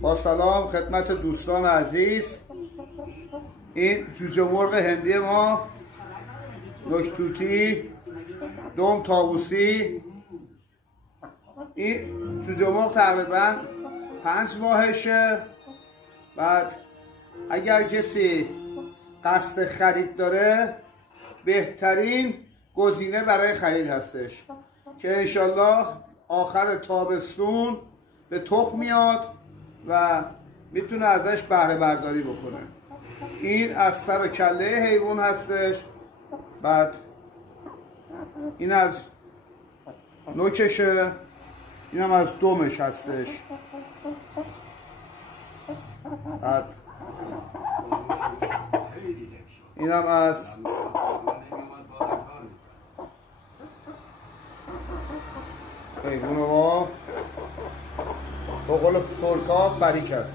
با سلام خدمت دوستان عزیز. این جوجه مرغ هندی ما، نکتوتی، دوم طاووسی. این جوجه مرغ تقریبا 5 ماهشه. بعد اگر کسی قصد خرید داره، بهترین گزینه برای خرید هستش که انشالله آخر تابستون به تخم میاد و میتونه ازش بهره برداری بکنه. این از سر و کله حیوان هستش. بعد این از نوکشه، این هم از دمش هستش. بعد این هم از حیوان ما به قول ترکا فریک هست.